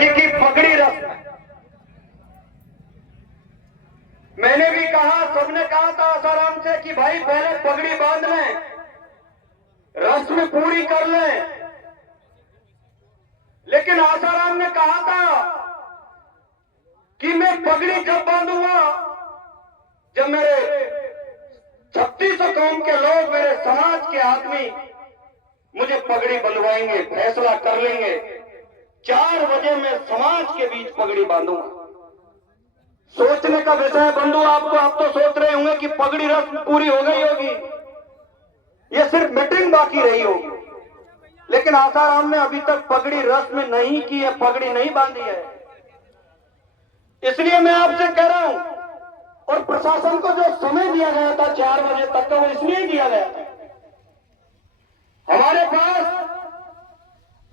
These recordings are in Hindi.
जी की पगड़ी रस्म। मैंने भी कहा, सबने कहा था आसाराम से कि भाई पहले पगड़ी बांध लें, रस्म पूरी कर लें, लेकिन आसाराम ने कहा था कि मैं पगड़ी कब बांधूंगा जब मेरे 3600 कौम के लोग, मेरे समाज के आदमी मुझे पगड़ी बंधवाएंगे, फैसला कर लेंगे। 4 बजे मैं समाज के बीच पगड़ी बांधूंगा। सोचने का विषय है बंधु आपको। आप तो सोच रहे होंगे कि पगड़ी रस्म पूरी हो गई होगी, ये सिर्फ मीटिंग बाकी रही होगी, लेकिन आसाराम ने अभी तक पगड़ी रस्म नहीं की है, पगड़ी नहीं बांधी है। इसलिए मैं आपसे कह रहा हूं, और प्रशासन को जो समय दिया गया था 4 बजे तक का, वो इसलिए दिया गया था। हमारे पास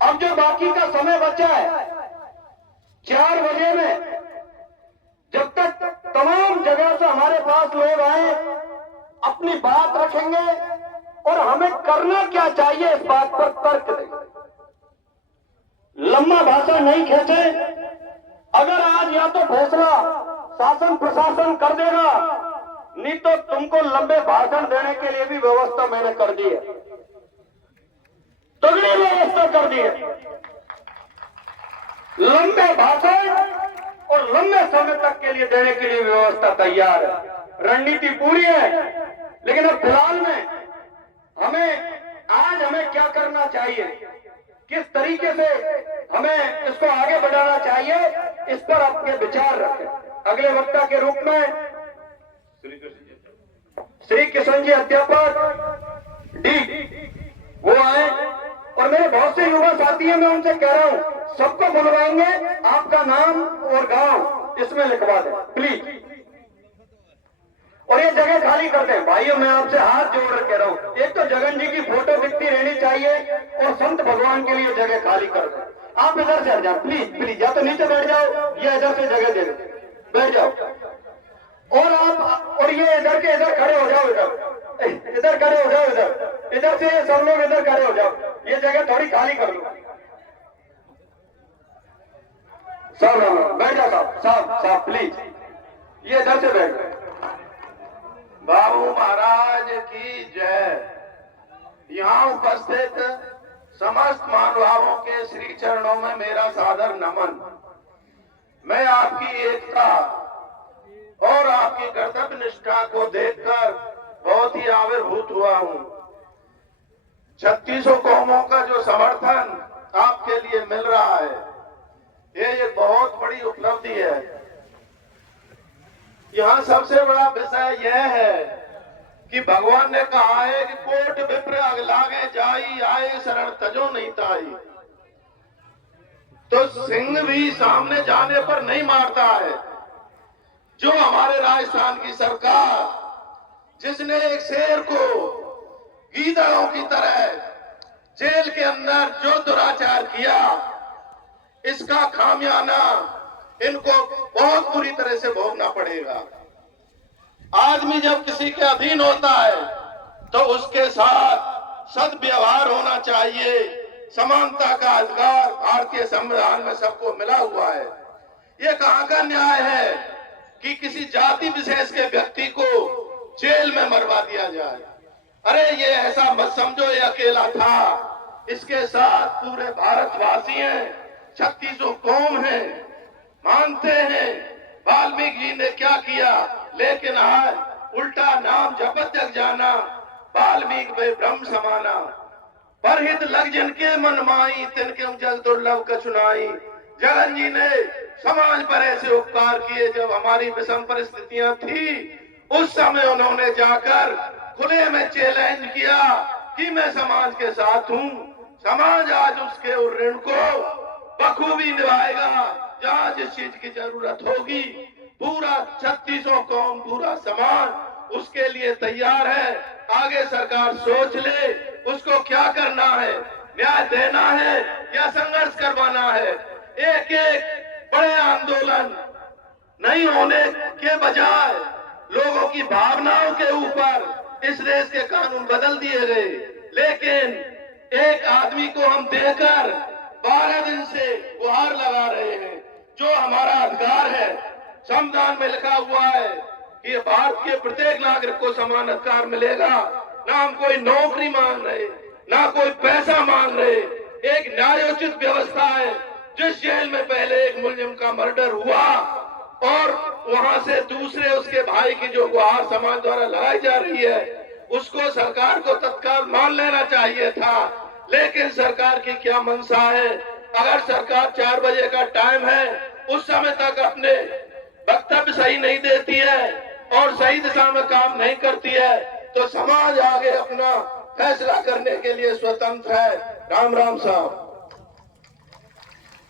अब जो बाकी का समय बचा है, 4 बजे में जब तक तमाम जगह से हमारे पास लोग आए, अपनी बात रखेंगे और हमें करना क्या चाहिए इस बात पर तर्क देंगे। लंबा भाषण नहीं खींचे। अगर आज या तो फैसला शासन प्रशासन कर देगा, नहीं तो तुमको लंबे भाषण देने के लिए भी व्यवस्था मैंने कर दी है, तगड़ी व्यवस्था कर दी है। लंबे भाषण और लंबे समय तक के लिए देने के लिए व्यवस्था तैयार है, रणनीति पूरी है। लेकिन अब फिलहाल में हमें क्या करना चाहिए, किस तरीके से हमें इसको आगे बढ़ाना चाहिए, इस पर आपके विचार रखें। अगले वक्ता के रूप में श्री किशन जी अध्यापक डी वो आए, और मेरे बहुत से युवा साथी हैं, मैं उनसे कह रहा हूं सबको बुलवाएंगे, आपका नाम और गांव इसमें लिखवा दें प्लीज, और ये जगह खाली कर दें। भाइयों मैं आपसे हाथ जोड़ कह रहा हूं, एक तो जगन जी की फोटो दिखती रहनी चाहिए और संत भगवान के लिए जगह खाली कर दें। आप इधर से हट जाओ प्लीज प्लीज, या तो नीचे बैठ जाओ या इधर से जगह दे बैठ जाओ, और ये इधर के इधर खड़े हो जाओ, इधर खड़े हो जाओ, इधर से सब लोग इधर खड़े हो जाओ, ये जगह थोड़ी खाली कर दो। सब बैठ जाओ, साहब प्लीज, ये इधर से बैठ जाओ। बाबू महाराज की जय। यहाँ उपस्थित समस्त महानुभावों के श्री चरणों में मेरा सादर नमन। मैं आपकी एकता और आपकी कर्तव्य निष्ठा को देखकर बहुत ही आविर्भूत हुआ हूँ। 3600 कौमों का जो समर्थन आपके लिए मिल रहा है, ये बहुत बड़ी उपलब्धि है। यहाँ सबसे बड़ा विषय यह है कि भगवान ने कहा है कि कोट विप्र अगलागे जाई, आए शरण तजो नहीं ताई। तो सिंह भी सामने जाने पर नहीं मारता है। जो हमारे राजस्थान की सरकार, जिसने एक शेर को गीदड़ों की तरह जेल के अंदर जो दुराचार किया, इसका खामियाना इनको बहुत बुरी तरह से भोगना पड़ेगा। आदमी जब किसी के अधीन होता है तो उसके साथ सद्व्यवहार होना चाहिए। समानता का अधिकार भारतीय संविधान में सबको मिला हुआ है। ये कहाँ का न्याय है कि किसी जाति विशेष के व्यक्ति को जेल में मरवा दिया जाए। अरे ये ऐसा मत समझो ये अकेला था, इसके साथ पूरे भारतवासी हैं, 3600 कौम हैं, मानते हैं वाल्मीकि जी ने क्या किया, लेकिन आज उल्टा नाम जपत जग जाना, वाल्मीकि वे ब्रह्म समाना। परहित लग जिनके मन माई, तिनके जग दुर्लभ कछुनाई। जगन जी ने समाज पर ऐसे उपकार किए, जब हमारी विषम परिस्थितियां थी उस समय उन्होंने जाकर खुले में चैलेंज किया कि मैं समाज के साथ हूं। समाज आज उसके ऋण को बखूबी निभाएगा। जहां जिस चीज की जरूरत होगी, पूरा 3600 कौम, पूरा समाज उसके लिए तैयार है। आगे सरकार सोच ले उसको क्या करना है, न्याय देना है या संघर्ष करवाना है। एक एक बड़े आंदोलन नहीं होने के बजाय लोगों की भावनाओं के ऊपर इस देश के कानून बदल दिए गए, लेकिन एक आदमी को हम देकर 12 दिन से गुहार लगा रहे हैं। जो हमारा अधिकार है, संविधान में लिखा हुआ है कि भारत के प्रत्येक नागरिक को समान अधिकार मिलेगा। ना हम कोई नौकरी मांग रहे, ना कोई पैसा मांग रहे। एक न्यायोचित व्यवस्था है। जिस जेल में पहले एक मुलजिम का मर्डर हुआ और वहां से दूसरे उसके भाई की जो गुहार समाज द्वारा लगाई जा रही है, उसको सरकार को तत्काल मान लेना चाहिए था। लेकिन सरकार की क्या मंशा है? अगर सरकार 4 बजे का टाइम है, उस समय तक अपने वक्तव्य सही नहीं देती है और सही दिशा में काम नहीं करती है, तो समाज आगे अपना फैसला करने के लिए स्वतंत्र है। राम राम साहब।